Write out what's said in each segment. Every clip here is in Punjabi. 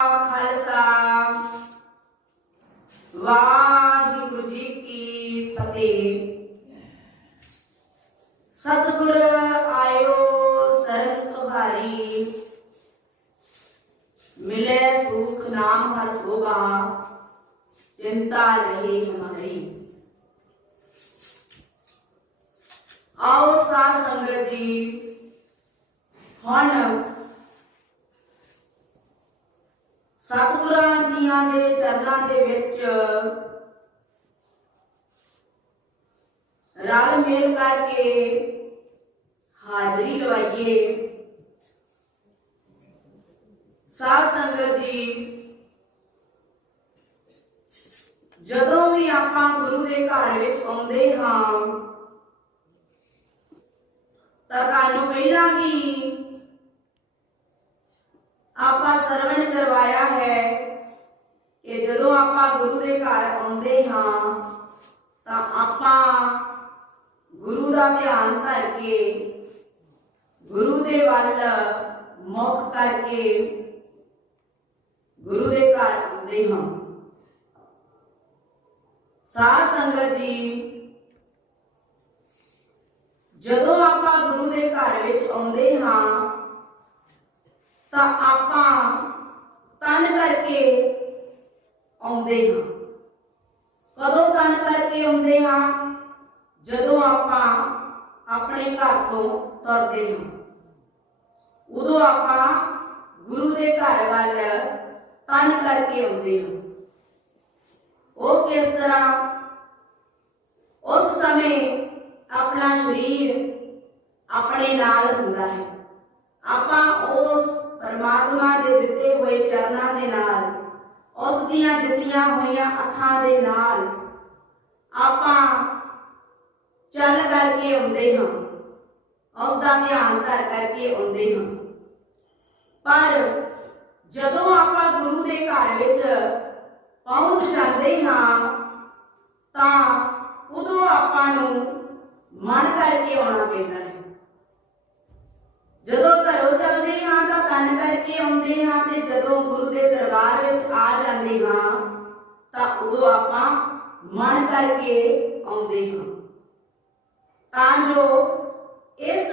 ਖਾਲਸਾ। ਵਾਹਿਗੁਰੂ ਜੀ ਕੀ ਫਤਿਹ। ਸਤਿਗੁਰ ਆਇਓ ਸਰਬ ਤੁਹਾਰੀ। ਮਿਲੇ ਸੁਖ ਨਾਮ ਹਰ ਸੋਭਾ, ਚਿੰਤਾ ਰਹੇ ਹਮਾਰੀ। ਆਓ ਸਾਧ ਸੰਗਤ ਜੀ, ਹੁਣ ਸਤਿਗੁਰਾਂ ਜੀਆਂ ਦੇ ਚਰਨਾਂ ਦੇ ਵਿੱਚ। ਰਲ ਮੇਲ ਕਰਕੇ ਹਾਜ਼ਰੀ ਲਵਾਈਏ। ਸਾਧ ਸੰਗਤ ਜੀ, ਜਦੋਂ ਵੀ ਆਪਾਂ ਗੁਰੂ ਦੇ ਘਰ ਵਿੱਚ ਆਉਂਦੇ ਹਾਂ, ਤਾਂ ਤੁਹਾਨੂੰ ਪਹਿਲਾਂ ਵੀ ਆਪਾਂ ਸਰਵਣ ਕਰਵਾਇਆ ਹੈ ਕਿ ਜਦੋਂ ਆਪਾਂ ਗੁਰੂ ਦੇ ਘਰ ਆਉਂਦੇ ਹਾਂ ਤਾਂ ਆਪਾਂ ਗੁਰੂ ਦਾ ਧਿਆਨ ਧਰ ਕੇ ਗੁਰੂ ਦੇ ਵੱਲ ਮੁਖ ਕਰਕੇ ਗੁਰੂ ਦੇ ਘਰ ਆਉਂਦੇ ਹਾਂ ਸਾਧ ਸੰਗਤ ਜੀ ਜਦੋਂ ਆਪਾਂ ਗੁਰੂ ਦੇ ਘਰ ਵਿੱਚ ਆਉਂਦੇ ਹਾਂ ਤਾਂ ਆਪਾਂ ਤਨ ਕਰਕੇ ਆਉਂਦੇ ਹਾਂ। ਕਦੋਂ ਤਨ ਕਰਕੇ ਆਉਂਦੇ ਹਾਂ? ਜਦੋਂ ਆਪਾਂ ਆਪਣੇ ਘਰ ਤੋਂ ਤੁਰਦੇ ਹਾਂ। ਉਦੋਂ ਆਪਾਂ ਗੁਰੂ ਦੇ ਘਰ ਵੱਲ ਤਨ ਕਰਕੇ ਆਉਂਦੇ ਹਾਂ। ਉਹ ਕਿਸ ਤਰ੍ਹਾਂ? ਉਸ ਸਮੇਂ ਆਪਣਾ ਸਰੀਰ ਆਪਣੇ ਨਾਲ ਹੁੰਦਾ ਹੈ। ਆਪਾਂ ਉਸ ਪਰਮਾਤਮਾ ਦੇ ਦਿੱਤੇ ਹੋਏ ਚਰਨਾਂ ਦੇ ਨਾਲ, ਉਸ ਦੀਆਂ ਦਿੱਤੀਆਂ ਹੋਈਆਂ ਅੱਖਾਂ ਦੇ ਨਾਲ ਆਪਾਂ ਚੱਲ ਕਰਕੇ ਆਉਂਦੇ ਹਾਂ, ਉਸ ਦਾ ਧਿਆਨ ਧਰ ਕਰਕੇ ਆਉਂਦੇ ਹਾਂ। ਪਰ ਜਦੋਂ ਆਪਾਂ ਗੁਰੂ ਦੇ ਘਰ ਵਿੱਚ ਪਹੁੰਚ ਜਾਂਦੇ ਹਾਂ, ਤਾਂ ਉਦੋਂ ਆਪਾਂ ਨੂੰ ਮਨ ਕਰਕੇ ਆਉਣਾ ਪੈਂਦਾ ਹੈ। ਜਦੋਂ ਘਰੋਂ ਕੰਨ ਆਉਂਦੇ ਹਾਂ ਤੇ ਜਦੋਂ ਗੁਰੂ ਦੇ ਦਰਬਾਰ ਵਿੱਚ ਆ ਜਾਂਦੇ ਹਾਂ, ਤਾਂ ਉਦੋਂ ਆਪਾਂ ਮਨ ਕਰਕੇ ਆਉਂਦੇ ਹਾਂ। ਤਾਂ ਜੋ ਇਸ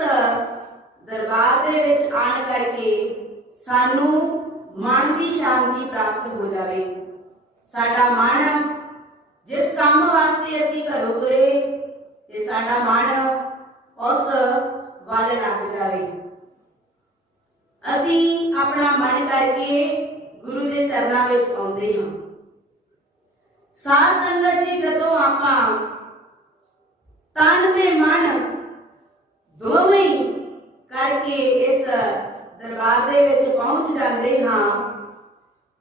ਦਰਬਾਰ ਦੇ ਵਿੱਚ ਆਣ ਕਰਕੇ ਸਾਨੂੰ ਮਨ ਦੀ ਸ਼ਾਂਤੀ ਪ੍ਰਾਪਤ ਹੋ ਜਾਵੇ। ਸਾਡਾ ਮਨ ਜਿਸ ਕੰਮ ਵਾਸਤੇ ਅਸੀਂ ਘਰੋਂ ਤੁਰੇ, ਤੇ ਸਾਡਾ ਮਨ ਉਸ ਵੱਲ ਲੱਗ ਜਾਵੇ। ਅਸੀਂ ਆਪਣਾ ਮਨ ਕਰਕੇ ਗੁਰੂ ਦੇ ਚਰਨਾਂ ਵਿੱਚ ਆਉਂਦੇ ਹਾਂ। ਸਾਧ ਸੰਗਤ ਜੀ, ਜਦੋਂ ਆਪਾਂ ਤਨ ਤੇ ਮਨ ਦੋਵੇਂ ਕਰਕੇ ਇਸ ਦਰਬਾਰ ਦੇ ਵਿੱਚ ਪਹੁੰਚ ਜਾਂਦੇ ਹਾਂ,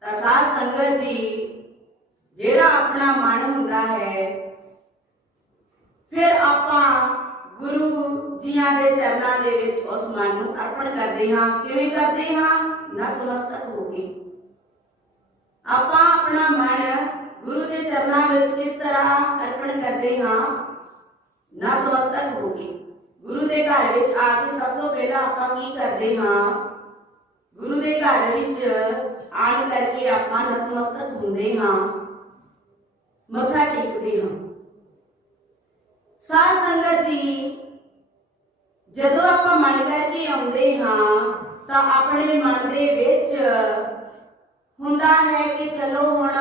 ਤਾਂ ਸਾਧ ਸੰਗਤ ਜੀ, ਜਿਹੜਾ ਆਪਣਾ ਮਨ ਹੁੰਦਾ ਹੈ, ਫਿਰ ਆਪਾਂ ਗੁਰੂ ਜੀਆਂ ਦੇ ਚਰਨਾਂ ਦੇ ਵਿੱਚ ਉਸ ਮਨ ਨੂੰ ਅਰਪਣ ਕਰਦੇ ਹਾਂ ਕਿਵੇਂ ਕਰਦੇ ਹਾਂ ਨਤਮਸਤਕ ਹੋ ਕੇ ਆਪਾਂ ਆਪਣਾ ਮਨ ਗੁਰੂ ਦੇ ਚਰਨਾਂ ਵਿੱਚ ਕਿਸ ਤਰ੍ਹਾਂ ਅਰਪਣ ਕਰਦੇ ਹਾਂ ਨਤਮਸਤਕ ਹੋ ਕੇ ਗੁਰੂ ਦੇ ਘਰ ਵਿੱਚ ਆ ਕੇ ਸਭ ਤੋਂ ਪਹਿਲਾਂ ਆਪਾਂ ਕੀ ਕਰਦੇ ਹਾਂ ਗੁਰੂ ਦੇ ਘਰ ਵਿੱਚ ਆਣ ਕਰਕੇ ਆਪਾਂ ਨਤਮਸਤਕ ਹੁੰਦੇ ਹਾਂ ਮੱਥਾ ਟੇਕਦੇ ਹਾਂ ਸਾਧ ਸੰਗਤ ਜੀ ਜਦੋਂ ਆਪਾਂ ਮਨ ਕਰਕੇ ਆਉਂਦੇ ਹਾਂ, ਤਾਂ ਆਪਣੇ ਮਨ ਦੇ ਵਿੱਚ ਹੁੰਦਾ ਹੈ ਕਿ ਚਲੋ ਹੁਣ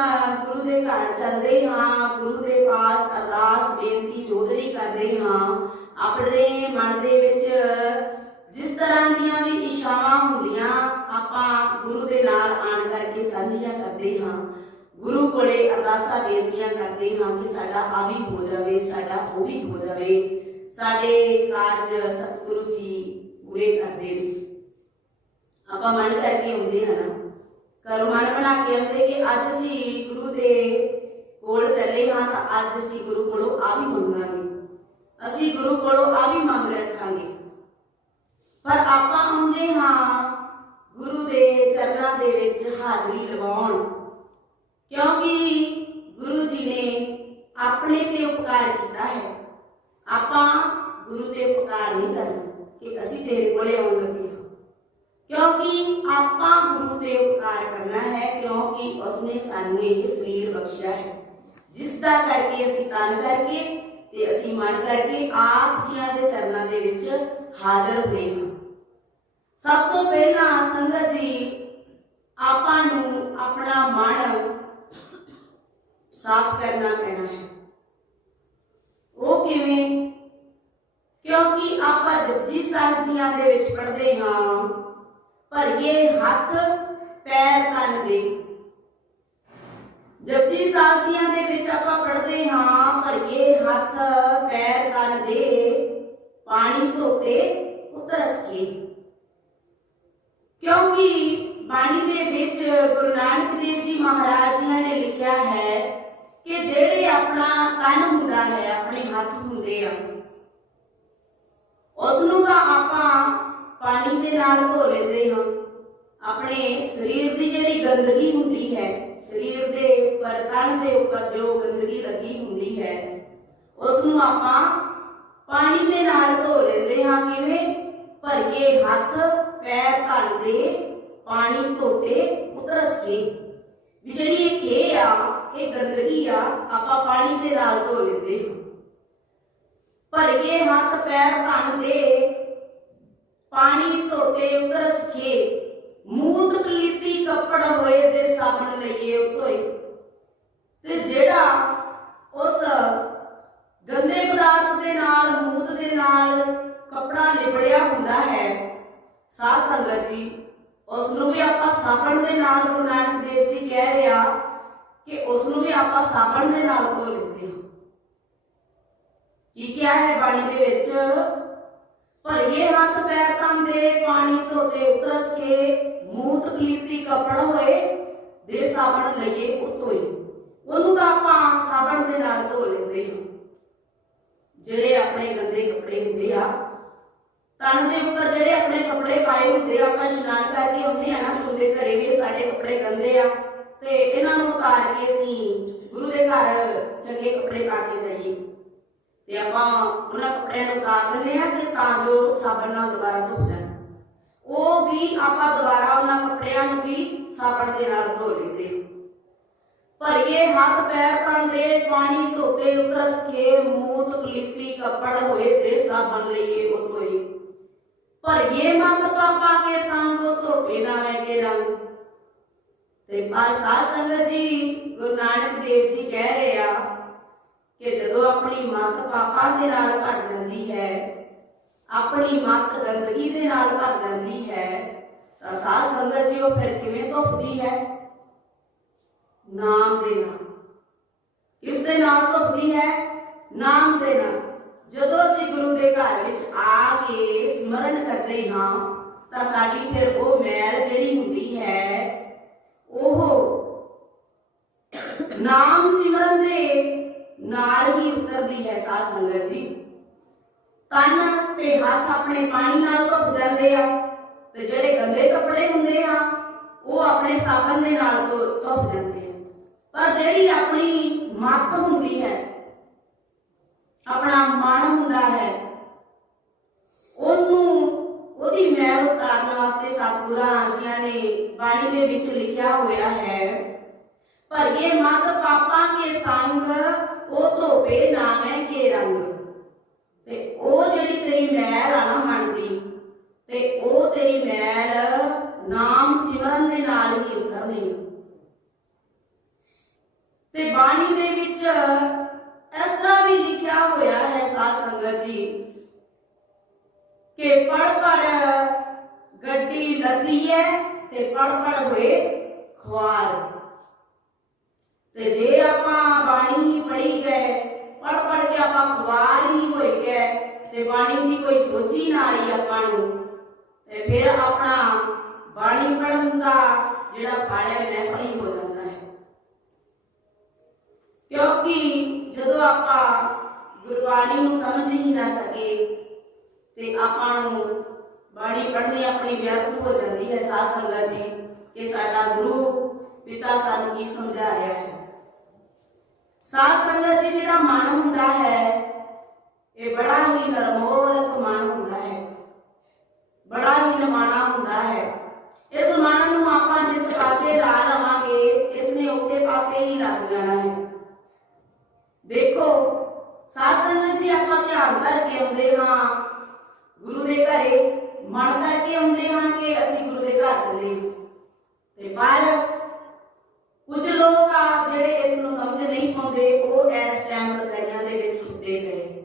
ਗੁਰੂ ਦੇ ਘਰ ਚੱਲਦੇ ਹਾਂ, ਗੁਰੂ ਦੇ ਪਾਸ ਅਰਦਾਸ, ਬੇਨਤੀ ਜੋਦਰੀ ਕਰਦੇ ਹਾਂ। ਆਪਣੇ ਮਨ ਦੇ ਵਿੱਚ ਜਿਸ ਤਰ੍ਹਾਂ ਦੀਆਂ ਵੀ ਇਸ਼ਾਵਾਂ ਹੁੰਦੀਆਂ, ਆਪਾਂ ਗੁਰੂ ਦੇ ਨਾਲ ਆਣ ਕਰਕੇ ਸਾਂਝੀਆਂ ਕਰਦੇ ਹਾਂ। ਗੁਰੂ ਕੋਲੇ ਅਰਦਾਸਾਂ, ਬੇਨਤੀਆਂ ਕਰਦੇ ਹਾਂ ਕਿ ਸਾਡਾ ਆ ਵੀ ਹੋ ਜਾਵੇ, ਸਾਡਾ ਉਹ ਵੀ ਹੋ ਜਾਵੇ। ਸਾਡੇ ਕਾਰਜ ਸਤਿਗੁਰੂ ਜੀ ਪੂਰੇ ਕਰਦੇ ਨੇ ਆਪਾਂ ਮਨ ਕਰਕੇ ਆਉਂਦੇ ਹਾਂ ਨਾ ਘਰੋਂ ਮਨ ਬਣਾ ਕੇ ਆਉਂਦੇ ਕਿ ਅੱਜ ਅਸੀਂ ਗੁਰੂ ਦੇ ਕੋਲ ਚੱਲੇ ਹਾਂ ਤਾਂ ਅੱਜ ਅਸੀਂ ਗੁਰੂ ਕੋਲੋਂ ਆ ਵੀ ਮੰਗਾਂਗੇ ਅਸੀਂ ਗੁਰੂ ਕੋਲੋਂ ਆ ਵੀ ਮੰਗ ਰੱਖਾਂਗੇ ਪਰ ਆਪਾਂ ਆਉਂਦੇ ਹਾਂ ਗੁਰੂ ਦੇ ਚਰਨਾਂ ਦੇ ਵਿੱਚ ਹਾਜ਼ਰੀ ਲਗਾਉਣ ਕਿਉਂਕਿ ਗੁਰੂ ਜੀ ਨੇ ਆਪਣੇ ਤੇ ਉਪਕਾਰ ਕੀਤਾ ਹੈ ਆਪਾਂ ਗੁਰੂ ਤੇ ਉਪਕਾਰ ਨਹੀਂ ਕਰਨਾ ਕਿ ਅਸੀਂ ਤੇਰੇ ਕੋਲੇ ਆਉਂਗੇ ਕਿਉਂਕਿ ਆਪਾਂ ਗੁਰੂ ਤੇ ਉਪਕਾਰ ਕਰਨਾ ਹੈ, ਕਿਉਂਕਿ ਉਸਨੇ ਸਾਨੂੰ ਇਹ ਸਰੀਰ ਬਖਸ਼ਿਆ ਹੈ। ਜਿਸ ਦਾ ਕਰਕੇ ਅਸੀਂ ਤਨ ਕਰਕੇ ਤੇ ਅਸੀਂ ਮਨ ਕਰਕੇ ਆਪ ਜੀਆਂ ਦੇ ਚਰਨਾਂ ਦੇ ਵਿੱਚ ਹਾਜ਼ਰ ਹੋਏ ਹਾਂ। ਸਭ ਤੋਂ ਪਹਿਲਾਂ ਸੰਗਤ ਜੀ, ਆਪਾਂ ਨੂੰ ਆਪਣਾ ਮਨ ਸਾਫ਼ ਕਰਨਾ ਪੈਣਾ ਹੈ। ਕਿਵੇਂ? ਕਿਉਂਕਿ ਆਪਾਂ ਜਪਜੀ ਸਾਹਿਬ ਜੀਆਂ ਦੇ ਵਿੱਚ ਪੜ੍ਹਦੇ ਹਾਂ ਭਰੀਏ ਹੱਥ, ਪੈਰ ਤਨ ਦੇ। ਜਪਜੀ ਸਾਹਿਬ ਜੀਆਂ ਦੇ ਵਿੱਚ ਆਪਾਂ ਪੜ੍ਹਦੇ ਹਾਂ ਭਰੀਏ ਹੱਥ, ਪੈਰ ਤਨ ਦੇ ਪਾਣੀ ਧੋਤੇ ਉਤਰਸ ਕੇ। ਕਿਉਂਕਿ ਬਾਣੀ ਦੇ ਵਿੱਚ ਗੁਰੂ ਨਾਨਕ ਦੇਵ ਜੀ ਮਹਾਰਾਜ ਜੀ ਨੇ ਲਿਖਿਆ ਹੈ ਕਿ ਜਿਹੜੇ ਆਪਣਾ ਤਨ ਹੁੰਦਾ ਹੈ, ਆਪਣੇ ਹੱਥ ਹੁੰਦੇ ਆ। ਉਸ ਨੂੰ ਤਾਂ ਆਪਾਂ ਪਾਣੀ ਦੇ ਨਾਲ ਧੋ ਲੈਂਦੇ ਹਾਂ। ਆਪਣੇ ਸਰੀਰ ਦੀ ਜਿਹੜੀ ਗੰਦਗੀ ਹੁੰਦੀ ਹੈ, ਸਰੀਰ ਦੇ ਉੱਪਰ ਤਨ ਦੇ ਉੱਪਰ ਜੋ ਗੰਦਗੀ ਲੱਗੀ ਹੁੰਦੀ ਹੈ ਉਸ ਨੂੰ ਆਪਾਂ ਪਾਣੀ ਦੇ ਨਾਲ ਧੋ ਲੈਂਦੇ ਹਾਂ। ਕਿਵੇਂ? ਭਰੀਏ ਹੱਥ, ਪੈਰ ਧਨ ਦੇ ਪਾਣੀ ਧੋਤੇ ਉਤਰਸ ਕੇ। ਵੀ ਜਿਹੜੀ ਇਹ ਖੇ ਆ ਇਹ ਗੰਦਗੀ ਆ, ਆਪਾਂ ਪਾਣੀ ਦੇ ਨਾਲ ਧੋ ਲੈਂਦੇ ਹਾਂ। ਭਰੀਏ ਹੱਥ ਪੈਰ ਧਨ ਦੇ ਪਾਣੀ ਧੋਤੇ ਉਤਰਸ ਕੇ ਮੂਤ ਪਲੀਤੀ ਕੱਪੜ ਹੋਏ ਦੇ ਸਾਬਣ ਲਈਏ ਉਤੋਏ ਤੇ ਜਿਹੜਾ ਉਸ ਗੰਦੇ ਪਦਾਰਥ ਦੇ ਨਾਲ ਮੂਤ ਦੇ ਨਾਲ ਕੱਪੜਾ ਲਿਬੜਿਆ ਹੁੰਦਾ ਹੈ, ਸਾਧ ਸੰਗਤ ਜੀ, ਉਸ ਨੂੰ ਵੀ ਆਪਾਂ ਸਾਬਣ ਦੇ ਨਾਲ ਗੁਰੂ ਨਾਨਕ ਦੇਵ ਜੀ ਕਹਿ ਰਿਹਾ ਕਿ ਉਸ ਨੂੰ ਵੀ ਆਪਾਂ ਸਾਬਣ ਦੇ ਨਾਲ ਧੋ ਲੈਂਦੇ ਹਾਂ। ਕੀ ਕਿਹਾ ਹੈ ਬਾਣੀ ਦੇ ਵਿੱਚ? ਭਰੀਏ ਹੱਥ ਪੈਰ ਤਨ ਪਾਣੀ ਧੋਤੇ ਉਤਰਸ ਕੇ ਮੂਤ ਪਲੀਤੀ ਕਪੜ ਹੋਏ, ਦੇ ਸਾਬਣ ਲਈਏ ਉਤੋਈ। ਉਹਨੂੰ ਤਾਂ ਆਪਾਂ ਸਾਬਣ ਦੇ ਨਾਲ ਧੋ ਲੈਂਦੇ ਹਾਂ। ਜਿਹੜੇ ਆਪਣੇ ਗੰਦੇ ਕੱਪੜੇ ਹੁੰਦੇ ਆ, ਤਨ ਦੇ ਉੱਪਰ ਜਿਹੜੇ ਆਪਣੇ ਕੱਪੜੇ ਪਾਏ ਹੁੰਦੇ ਆ, ਆਪਾਂ ਇਸ਼ਨਾਨ ਕਰਕੇ ਆਉਂਦੇ ਆ ਨਾ ਗੁਰੂ ਘਰੇ ਵੀ ਸਾਡੇ ਕੱਪੜੇ ਗੰਦੇ ਆ। ਤੇ ਇਹਨਾਂ ਨੂੰ ਉਤਾਰ ਕੇ ਅਸੀਂ ਗੁਰੂ ਦੇ ਘਰ ਚੰਗੇ ਕੱਪੜੇ ਪਾ ਕੇ ਜਾਈਏ। ਤੇ ਆਪਾਂ ਉਹਨਾਂ ਕੱਪੜਿਆਂ ਨੂੰ ਉਤਾਰ ਦਿੰਦੇ ਆ ਕਿ ਤਾਂ ਜੋ ਸਾਬਣ ਨਾਲ ਦੁਬਾਰਾ ਧੋ ਜਾਣ। ਉਹ ਵੀ ਆਪਾਂ ਦੁਬਾਰਾ ਉਹਨਾਂ ਕੱਪੜਿਆਂ ਨੂੰ ਵੀ ਸਾਬਣ ਦੇ ਨਾਲ ਧੋ ਲੈਂਦੇ ਭਰੀਏ ਹੱਥ ਪੈਰ ਤਨ ਦੇ, ਪਾਣੀ ਧੋਤੇ ਉਤਰਸ ਕੇ ਮੂਤ ਪਲੀਤੀ ਕੱਪੜ ਹੋਏ ਤੇ ਸਾਬਣ ਲਈਏ ਉਹ ਧੋਈ ਭਰੀਏ ਮਤ ਪਾਪਾ ਕੇ ਸੰਗ, ਧੋਪੇ ਨਾ ਰਹਿ ਕੇ ਰੰਗ। ਤੇ ਪਰ ਸਾਧ ਸੰਗਤ ਜੀ, ਗੁਰੂ ਨਾਨਕ ਦੇਵ ਜੀ ਕਹਿ ਰਹੇ ਆ ਕਿ ਜਦੋਂ ਆਪਣੀ ਮਤ ਪਾਪਾਂ ਦੇ ਨਾਲ ਭਰ ਜਾਂਦੀ ਹੈ, ਆਪਣੀ ਮਤ ਗੰਦਗੀ ਦੇ ਨਾਲ ਭਰ ਜਾਂਦੀ ਹੈ, ਤਾਂ ਸਾਧ ਸੰਗਤ ਜੀ ਉਹ ਫਿਰ ਕਿਵੇਂ ਧੁੱਪਦੀ ਹੈ? ਨਾਮ ਦੇ ਨਾਲ। ਕਿਸ ਦੇ ਨਾਲ ਧੁੱਪਦੀ ਹੈ? ਨਾਮ ਦੇ ਨਾਲ। ਜਦੋਂ ਅਸੀਂ ਗੁਰੂ ਦੇ ਘਰ ਵਿੱਚ ਆ ਕੇ ਸਮਰਨ ਕਰਦੇ ਹਾਂ, ਤਾਂ ਸਾਡੀ ਫਿਰ ਉਹ ਮੈਲ ਜਿਹੜੀ ਹੁੰਦੀ ਹੈ ਉਹ ਨਾਮ ਸਿਮਰਨ ਦੇ ਨਾਲ ਹੀ ਉਤਰਦੀ ਹੈ ਸਾਧ ਸੰਗਤ ਜੀ। ਤਨ ਤੇ ਹੱਥ ਆਪਣੇ ਪਾਣੀ ਨਾਲ ਧੁੱਪ ਜਾਂਦੇ ਆ ਤੇ ਜਿਹੜੇ ਗੰਦੇ ਕੱਪੜੇ ਹੁੰਦੇ ਆ, ਉਹ ਆਪਣੇ ਸਾਬਣ ਦੇ ਨਾਲ ਧੋ- ਧੁੱਪ ਜਾਂਦੇ ਆ। ਪਰ ਜਿਹੜੀ ਆਪਣੀ ਮੱਤ ਹੁੰਦੀ ਹੈ, ਆਪਣਾ ਮਨ ਹੁੰਦਾ ਹੈ, ਉਹਨੂੰ, ਉਹਦੀ ਮੈਲ ਉਤਾਰਨ ਵਾਸਤੇ ਸਤਿਗੁਰਾਂ ਜੀਆਂ ਨੇ ਬਾਣੀ ਦੇ ਵਿੱਚ ਲਿਖਿਆ ਹੋਇਆ ਹੈ ਭਰੀਏ ਮਤ ਪਾਪਾਂ ਕੇ ਸੰਗ ਉਹ ਧੋਪੇ ਨਾਮੈ ਕੇ ਰੰਗ ਤੇ ਉਹ ਜਿਹੜੀ ਤੇਰੀ ਮੈਲ ਆ ਨਾ ਮਨ ਦੀ ਤੇ ਉਹ ਤੇਰੀ ਮੈਲ ਨਾਮ ਸਿਮਰਨ ਦੇ ਨਾਲ ਹੀ ਉਤਰਨੀ ਹੈ ਤੇ ਬਾਣੀ ਦੇ ਵਿੱਚ ਇਸ ਤਰ੍ਹਾਂ ਵੀ ਲਿਖਿਆ ਹੋਇਆ ਹੈ ਸਾਧ ਸੰਗਤ ਜੀ ਕਿ ਪੜ ਪੜ ਗੱਡੀ ਲੱਦੀ ਹੈ ਤੇ ਪੜ ਪੜ ਹੋਏ ਖਵਾਰ ਤੇ ਜੇ ਆਪਾਂ ਬਾਣੀ ਹੀ ਪੜ੍ਹੀ ਗਏ ਪੜ ਪੜ ਕੇ ਆਪਾਂ ਖਵਾਰ ਹੀ ਹੋਈ ਗਏ ਤੇ ਬਾਣੀ ਦੀ ਕੋਈ ਸੋਝੀ ਨਾ ਆਈ ਆਪਾਂ ਨੂੰ ਤੇ ਫਿਰ ਆਪਣਾ ਬਾਣੀ ਪੜਨ ਦਾ ਜਿਹੜਾ ਫਲ ਹੈ ਮਹਿਫਲੀ ਹੋ ਜਾਂਦਾ ਹੈ ਕਿਉਂਕਿ ਜਦੋਂ ਆਪਾਂ ਗੁਰਬਾਣੀ ਨੂੰ ਸਮਝ ਹੀ ਨਾ ਸਕੇ ਤੇ ਆਪਾਂ ਨੂੰ ਬਾਣੀ ਪੜ੍ਹਨੀ ਆਪਣੀ ਵਿਅਰਥ ਹੋ ਜਾਂਦੀ ਹੈ ਸਾਧ ਸੰਗਤ ਜੀ, ਕਿ ਸਾਡਾ ਗੁਰੂ ਪਿਤਾ ਸਾਨੂੰ ਕੀ ਸਮਝਾ ਰਿਹਾ ਹੈ। ਸਾਧ ਸੰਗਤ ਜੀ, ਜਿਹੜਾ ਮਨ ਹੁੰਦਾ ਹੈ, ਇਹ ਬੜਾ ਹੀ ਨਰਮੋਲਕ ਮਨ ਹੁੰਦਾ ਹੈ। ਬੜਾ ਹੀ ਨਿਮਾਣਾ ਹੁੰਦਾ ਹੈ। ਇਸ ਮਨ ਨੂੰ ਆਪਾਂ ਜਿਸ ਪਾਸੇ ਲਾ ਲਵਾਂਗੇ ਧਿਆਨ ਕਰਕੇ ਆਉਂਦੇ ਹਾਂ ਗੁਰੂ ਦੇ ਘਰੇ ਮਨ ਕਰਕੇ ਆਉਂਦੇ ਹਾਂ ਕਿ ਅਸੀਂ ਗੁਰੂ ਦੇ ਘਰ ਚੱਲੇ ਤੇ ਪਰ ਕੁਝ ਲੋਕ ਆ ਜਿਹੜੇ ਇਸ ਨੂੰ ਸਮਝ ਨਹੀਂ ਪਾਉਂਦੇ ਉਹ ਇਸ ਟਾਈਮ ਰਜਾਈਆਂ ਦੇ ਵਿੱਚ ਸੁੱਤੇ ਪਏ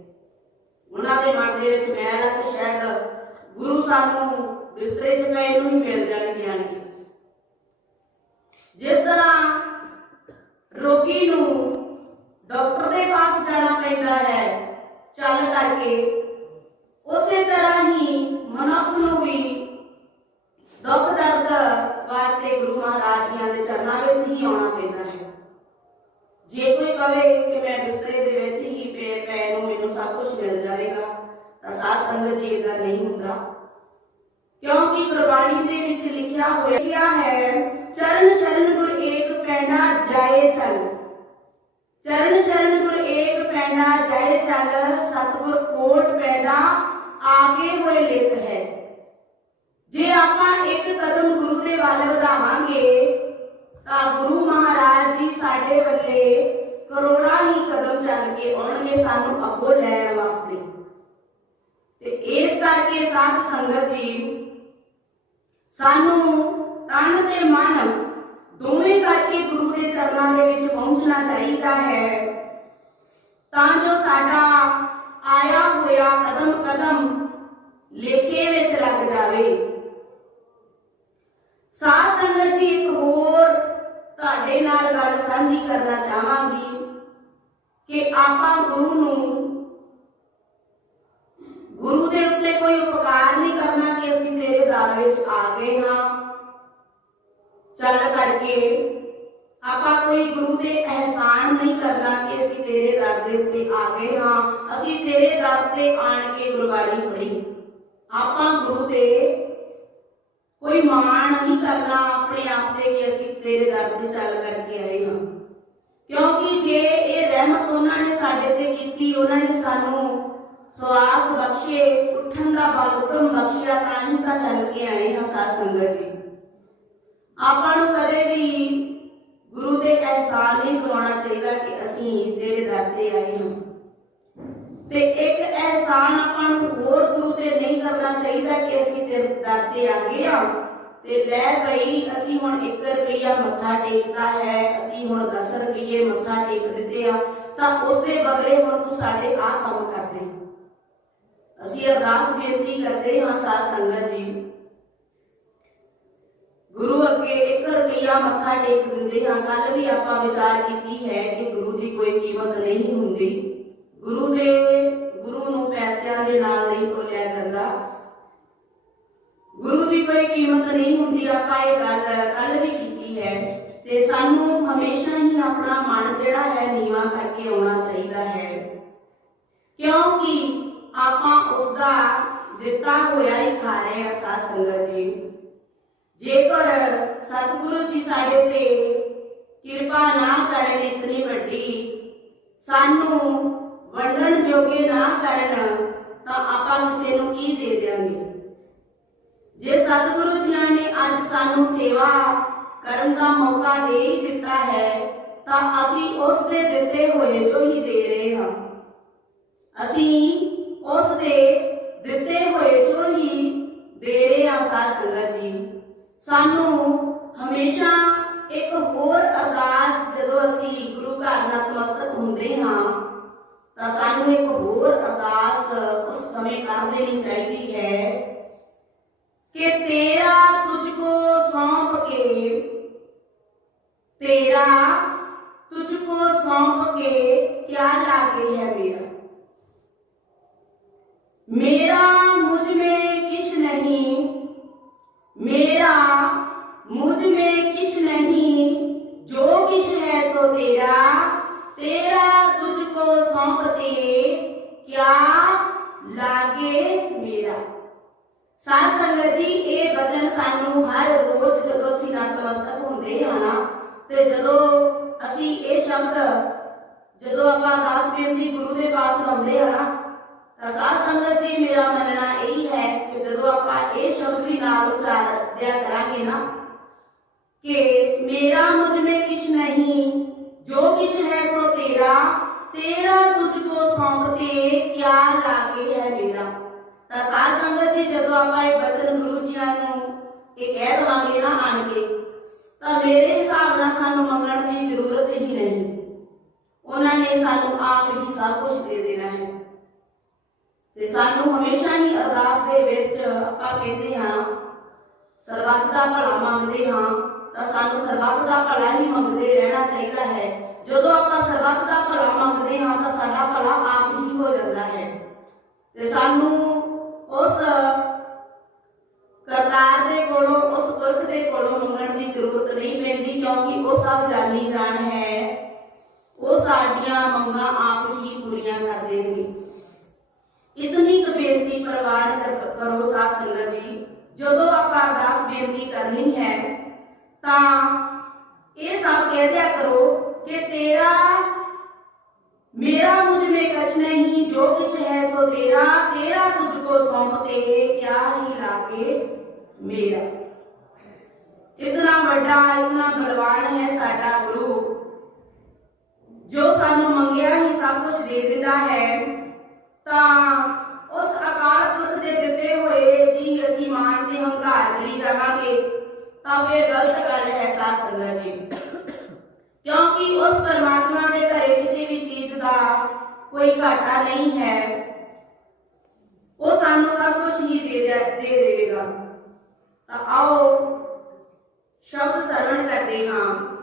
ਉਹਨਾਂ ਦੇ ਮਨ ਦੇ ਵਿੱਚ ਮੈਲ ਆ ਕਿ ਸ਼ਾਇਦ ਗੁਰੂ ਸਾਨੂੰ ਬਿਸਤਰੇ 'ਚ ਪਏ ਨੂੰ ਹੀ ਮਿਲ ਜਾਣਗੇ ਆਣ ਕੇ ਜਿਸ ਤਰ੍ਹਾਂ ਰੋਗੀ ਨੂੰ ਡਾਕਟਰ ਦੇ ਪਾਸ ਜਾਣਾ ਪੈਂਦਾ ਹੈ, ਚੱਲ ਕਰਕੇ, ਉਸੇ ਤਰ੍ਹਾਂ ਹੀ ਮਨੁੱਖ ਨੂੰ ਵੀ ਦੁੱਖ ਦਰਦ ਵਾਸਤੇ ਗੁਰੂ ਮਹਾਰਾਜ ਜੀਆਂ ਦੇ ਚਰਨਾਂ ਵਿੱਚ ਹੀ ਆਉਣਾ ਪੈਂਦਾ ਹੈ। ਜੇ ਕੋਈ ਕਵੇ ਕਿ ਮੈਂ ਬਿਸਤਰੇ ਦੇ ਵਿੱਚ ਹੀ ਪੈ ਪੈ ਨੂੰ ਮੈਨੂੰ ਸਭ ਕੁਝ ਮਿਲ ਜਾਵੇਗਾ, ਤਾਂ ਸਾਧ ਸੰਗਤ ਜੀ ਇਦਾਂ ਨਹੀਂ ਹੁੰਦਾ। ਕਿਉਂਕਿ ਗੁਰਬਾਣੀ ਦੇ ਵਿੱਚ ਲਿਖਿਆ ਹੋਇਆ ਹੈ, ਚਰਨ ਸ਼ਰਨ ਗੁਰ ਏਕ ਪੈਂਡਾ ਜਾਏ ਚੱਲ। ਚਰਨ ਸ਼ਰਨ ਗੁਰ ਏਕ ਪੈਂਡਾ ਜਾਏ ਚੱਲ, ਸਤਿਗੁਰ ਕੋਟ ਪੈਂਡਾ ਆਗੇ ਹੋਏ ਲਿਖ ਹੈ। ਜੇ ਆਪਾਂ ਇੱਕ ਕਦਮ ਗੁਰੂ ਦੇ ਵੱਲ ਵਧਾਵਾਂਗੇ, ਤਾਂ ਗੁਰੂ ਮਹਾਰਾਜ ਜੀ ਸਾਡੇ ਵੱਲੇ ਕਰੋੜਾਂ ਹੀ ਕਦਮ ਚੱਲ ਕੇ ਆਉਣਗੇ ਸਾਨੂੰ ਅੱਗੋਂ ਲੈਣ ਵਾਸਤੇ। ਤੇ ਇਸ ਕਰਕੇ ਸਾਧ ਸੰਗਤ ਜੀ ਸਾਨੂੰ ਤਨ ਤੇ ਮਨ ਦੋਵੇਂ ਕਰਕੇ ਗੁਰੂ ਦੇ ਚਰਨਾਂ ਦੇ ਵਿੱਚ ਪਹੁੰਚਣਾ ਚਾਹੀਦਾ ਹੈ। ਤਾਂ ਜੋ ਸਾਡਾ ਆਇਆ ਹੋਇਆ ਕਦਮ ਕਦਮ ਲੇਖੇ ਵਿੱਚ ਲੱਗ ਜਾਵੇ। ਸਾਧ ਸੰਗਤ ਜੀ, ਇੱਕ ਹੋਰ ਤੁਹਾਡੇ ਨਾਲ ਗੱਲ ਸਾਂਝੀ ਕਰਨਾ ਚਾਹਾਂਗੀ ਕਿ ਆਪਾਂ ਗੁਰੂ ਨੂੰ ਗੁਰੂ ਦੇ ਉੱਤੇ ਕੋਈ ਉਪਕਾਰ ਨਹੀਂ ਕਰਨਾ ਤੇਰੇ ਦਰ ਵਿੱਚ ਆ ਗਏ ਹਾਂ। ਚੱਲ ਕਰਕੇ ਆਪਾਂ ਕੋਈ ਗੁਰੂ ਦੇ ਅਹਿਸਾਨ ਨਹੀਂ ਕਰਨਾ ਕਿ ਅਸੀਂ ਤੇਰੇ ਦਰ ਦੇ ਉੱਤੇ ਆ ਗਏ ਹਾਂ। ਅਸੀਂ ਤੇਰੇ ਦਰ ਤੇ ਆਣ ਕੇ ਗੁਰਬਾਣੀ ਪੜ੍ਹੀ। ਆਪਾਂ ਗੁਰੂ ਤੇ ਕੋਈ ਮਾਣ ਨਹੀਂ ਕਰਨਾ ਆਪਣੇ ਆਪ ਤੇ ਕਿ ਅਸੀਂ ਤੇਰੇ ਦਰ ਤੇ ਚੱਲ ਕਰਕੇ ਆਏ ਹਾਂ। ਕਿਉਂਕਿ ਜੇ ਇਹ ਰਹਿਮਤ ਉਹਨਾਂ ਨੇ ਸਾਡੇ ਤੇ ਕੀਤੀ, ਉਹਨਾਂ ਨੇ ਸਾਨੂੰ ਸਵਾਸ ਬਖਸ਼ੇ, ਉੱਠਣ ਦਾ ਬਲ ਉਦਮ ਬਖਸ਼ਿਆ, ਤਾਂ ਹੀ ਤਾਂ ਚੱਲ ਕੇ ਆਏ ਹਾਂ ਸਾਧ ਸੰਗਤ ਜੀ। ਆਪਾਂ ਨੂੰ ਕਦੇ ਵੀ ਗੁਰੂ ਦੇ ਅਹਿਸਾਨ ਨਹੀਂ ਕਰਾਉਣਾ ਚਾਹੀਦਾ ਕਿ ਅਸੀਂ ਤੇਰੇ ਦਰ ਤੇ ਆਏ ਹਾਂ। ਤੇ ਇੱਕ ਅਹਿਸਾਨ ਆਪਾਂ ਨੂੰ ਹੋਰ ਗੁਰੂ ਤੇ ਨਹੀਂ ਕਰਨਾ ਚਾਹੀਦਾ ਕਿ ਅਸੀਂ ਤੇਰੇ ਦਰ ਤੇ ਆ ਗਏ ਹਾਂ। ਤੇ ਲੈ ਭਈ, ਅਸੀਂ ਹੁਣ 1 ਰੁਪਈਆ ਮੱਥਾ ਟੇਕਦਾ ਹੈ, ਅਸੀਂ ਹੁਣ 10 ਰੁਪਈਏ ਮੱਥਾ ਟੇਕ ਦਿੱਤੇ ਆ, ਤਾਂ ਉਸ ਦੇ ਬਦਲੇ ਹੁਣ ਤੂੰ ਸਾਡੇ ਆ ਕੰਮ ਕਰਦੇ ਅਸੀਂ ਅਰਦਾਸ ਬੇਨਤੀ ਕਰਦੇ ਹਾਂ ਸਾਧ ਸੰਗਤ ਜੀ। ਗੁਰੂ ਅੱਗੇ 1 ਰੁਪਿਆ ਮੱਥਾ ਟੇਕ ਦਿੰਦੇ ਹਾਂ। ਕੱਲ ਵੀ ਆਪਾਂ ਵਿਚਾਰ ਕੀਤੀ ਹੈ ਕਿ ਗੁਰੂ ਦੀ ਕੋਈ ਕੀਮਤ ਨਹੀਂ ਹੁੰਦੀ। ਗੁਰੂ ਦੇ, ਗੁਰੂ ਨੂੰ ਪੈਸਿਆਂ ਦੇ ਨਾਲ ਨਹੀਂ ਤੋਲਿਆ ਜਾਂਦਾ। ਗੁਰੂ ਦੀ ਕੋਈ ਕੀਮਤ ਨਹੀਂ ਹੁੰਦੀ, ਆਪਾਂ ਇਹ ਗੱਲ ਕੱਲ ਵੀ ਕੀਤੀ ਹੈ। ਤੇ ਸਾਨੂੰ ਹਮੇਸ਼ਾ ਹੀ ਆਪਣਾ ਮਨ ਜਿਹੜਾ ਹੈ ਨੀਵਾ ਕਰਕੇ ਆਉਣਾ ਚਾਹੀਦਾ ਹੈ। ਕਿਉਂਕਿ ਆਪਾਂ ਉਸ ਦਾ ਦਿੱਤਾ ਹੋਇਆ ਹੀ ਖਾ ਰਹੇ ਹਾਂ ਸਾਧ ਸੰਗਤ ਜੀ। ਜੇਕਰ ਸਤਿਗੁਰੂ ਜੀ ਸਾਡੇ ਤੇ ਕਿਰਪਾ ਨਾ ਕਰਨ ਇਤਨੀ ਵੱਡੀ, ਸਾਨੂੰ ਵੰਡਣ ਜੋਗੇ ਨਾ ਕਰਨ, ਤਾਂ ਆਪਾਂ ਕਿਸੇ ਨੂੰ ਕੀ ਦੇ ਦਿਆਂਗੇ? ਜੇ ਸਤਿਗੁਰੂ ਜੀ ਨੇ ਅੱਜ ਸਾਨੂੰ ਸੇਵਾ ਕਰਨ ਦਾ ਮੌਕਾ ਦੇ ਹੀ ਦਿੱਤਾ ਹੈ, ਤਾਂ ਅਸੀਂ ਉਸ ਦੇ ਦਿੱਤੇ ਹੋਏ ਜੋ ਹੀ ਦੇ ਰਹੇ ਹਾਂ। ਅਸੀਂ ਉਸ ਦੇ ਦਿੱਤੇ ਹੋਏ ਜੋ ਹੀ ਦੇ ਰਹੇ ਹਾਂ ਜੀ। ਸਾਨੂੰ ਹਮੇਸ਼ਾ ਇੱਕ ਹੋਰ ਅਰਦਾਸ ਜਦੋਂ ਅਸੀਂ ਗੁਰੂ ਘਰ ਨਤਮਸਤਕ ਹੁੰਦੇ ਹਾਂ, ਤਾਂ ਸਾਨੂੰ ਇੱਕ ਹੋਰ ਅਰਦਾਸ ਉਸ ਸਮੇਂ ਕਰ ਦੇਣੀ ਚਾਹੀਦੀ ਹੈ ਕਿ ਤੇਰਾ ਤੁਝ ਕੋ ਸੌਂਪ ਕੇ, ਤੇਰਾ ਤੇ ਜਦੋਂ ਅਸੀਂ ਇਹ ਸ਼ਬਦ ਜਦੋਂ ਆਪਾਂ ਅਰਦਾਸ ਬੇਨਤੀ ਗੁਰੂ ਦੇ ਪਾਸ ਲਾਉਂਦੇ ਆ ਨਾ, ਤਾਂ ਸਾਧ ਸੰਗਤ ਜੀ ਮੇਰਾ ਮੰਨਣਾ ਇਹ ਹੈ ਕਿ ਜਦੋਂ ਆਪਾਂ ਇਹ ਸ਼ਬਦ ਵੀ ਨਾਲ ਉਚਾਰ ਦਿਆ ਕਰਾਂਗੇ ਨਾ, ਕਿ ਮੇਰਾ ਮੁਝ ਮੇ ਕਿਛ ਨਹੀਂ, ਜੋ ਕਿਛ ਹੈ ਸੋ ਤੇਰਾ ਤੇਰਾ ਤੁਝ ਕੋ ਸੌਂਪਤੇ ਕਿਆ ਲਾਗੇ ਹੈ ਮੇਰਾ। ਤਾਂ ਸਾਧ ਸੰਗਤ ਜੀ ਜਦੋਂ ਆਪਾਂ ਇਹ ਬਚਨ ਗੁਰੂ ਜੀ ਨੂੰ ਇਹ ਕਹਿ ਦਵਾਂਗੇ ਨਾ ਆਣ ਕੇ ਤਾਂ ਮੇਰੇ ਹਿਸਾਬ ਨਾਲ ਸਾਨੂੰ ਮੰਗਣ ਦੀ ਜ਼ਰੂਰਤ ਹੀ ਨਹੀਂ। ਉਹਨਾਂ ਨੇ ਸਾਨੂੰ ਆਪ ਹੀ ਸਭ ਕੁਝ ਦੇ ਦੇਣਾ ਹੈ। ਤੇ ਸਾਨੂੰ ਹਮੇਸ਼ਾ ਹੀ ਅਰਦਾਸ ਦੇ ਵਿੱਚ ਆਪਾਂ ਕਹਿੰਦੇ ਹਾਂ, ਸਰਬੱਤ ਦਾ ਭਲਾ ਮੰਗਦੇ ਹਾਂ, ਤਾਂ ਸਾਨੂੰ ਸਰਬੱਤ ਦਾ ਭਲਾ ਹੀ ਮੰਗਦੇ ਰਹਿਣਾ ਚਾਹੀਦਾ ਹੈ। ਜਦੋਂ ਆਪਾਂ ਸਰਬੱਤ ਦਾ ਭਲਾ ਮੰਗਦੇ ਹਾਂ, ਤਾਂ ਸਾਡਾ ਭਲਾ ਆਪ ਹੀ ਹੋ ਜਾਂਦਾ ਹੈ। ਤੇ ਸਾਨੂੰ ਉਸ ਕਰਤਾਰ ਦੇ ਕੋਲੋਂ, ਉਸ ਪੁਰਖ ਦੇ ਕੋਲੋਂ ਮੰਗਣ ਦੀ ਜ਼ਰੂਰਤ ਨਹੀਂ ਪੈਂਦੀ ਕਿਉਂਕਿ ਉਹ ਸਭ ਜਾਣੀ ਜਾਣ ਹੈ ਉਹ ਸਾਡੀਆਂ ਮੰਗਾਂ ਆਪ ਹੀ ਪੂਰੀਆਂ ਕਰ ਦੇਣਗੇ ਇਤਨੀ ਕੁ ਬੇਨਤੀ ਪ੍ਰਵਾਨ ਕਰ- ਕਰੋ ਸਾਧ ਸੰਗਤ ਜੀ ਜਦੋਂ ਆਪਾਂ ਅਰਦਾਸ ਬੇਨਤੀ ਕਰਨੀ ਹੈ ਤਾਂ ਇਹ ਸਭ ਕਹਿ ਦਿਆ ਕਰੋ ਕਿ ਤੇਰਾ मेरा मुझ में कछ नहीं जो कुछ है सो तेरा तेरा तुझको सौंपते क्या ही लागे मेरा इतना ਵੱਡਾ ਇਤਨਾ ਬਲਵਾਨ ਹੈ ਸਾਡਾ ਗੁਰੂ ਜੋ ਸਾਨੂੰ ਮੰਗਿਆ ਹੀ ਸਭ ਕੁਝ ਦੇ ਦਿੰਦਾ ਹੈ ਤਾਂ ਉਸ ਅਕਾਲ ਪੁਰਖ ਦੇ ਦਿੱਤੇ ਹੋਏ ਜੀ ਅਸੀਂ ਮਾਨ ਤੇ ਹੰਕਾਰ ਕਰੀ ਜਾਵਾਂਗੇ ਤਾਂ ਇਹ ਗਲਤ ਗੱਲ ਹੈ ਸਾਧ ਸੰਗਤ ਜੀ ਕਿਉਂਕਿ ਉਸ ਪਰਮਾਤਮਾ ਦੇ ਘਰੇ ਕਿਸੇ ਵੀ ਚੀਜ਼ ਦਾ ਕੋਈ ਘਾਟਾ ਨਹੀਂ ਹੈ ਉਹ ਸਾਨੂੰ ਸਭ ਕੁਝ ਹੀ ਦੇ ਦੇ ਦੇ ਦੇਵੇਗਾ ਤਾਂ ਆਓ ਸ਼ਬਦ ਸਰਵਣ ਕਰਦੇ ਹਾਂ।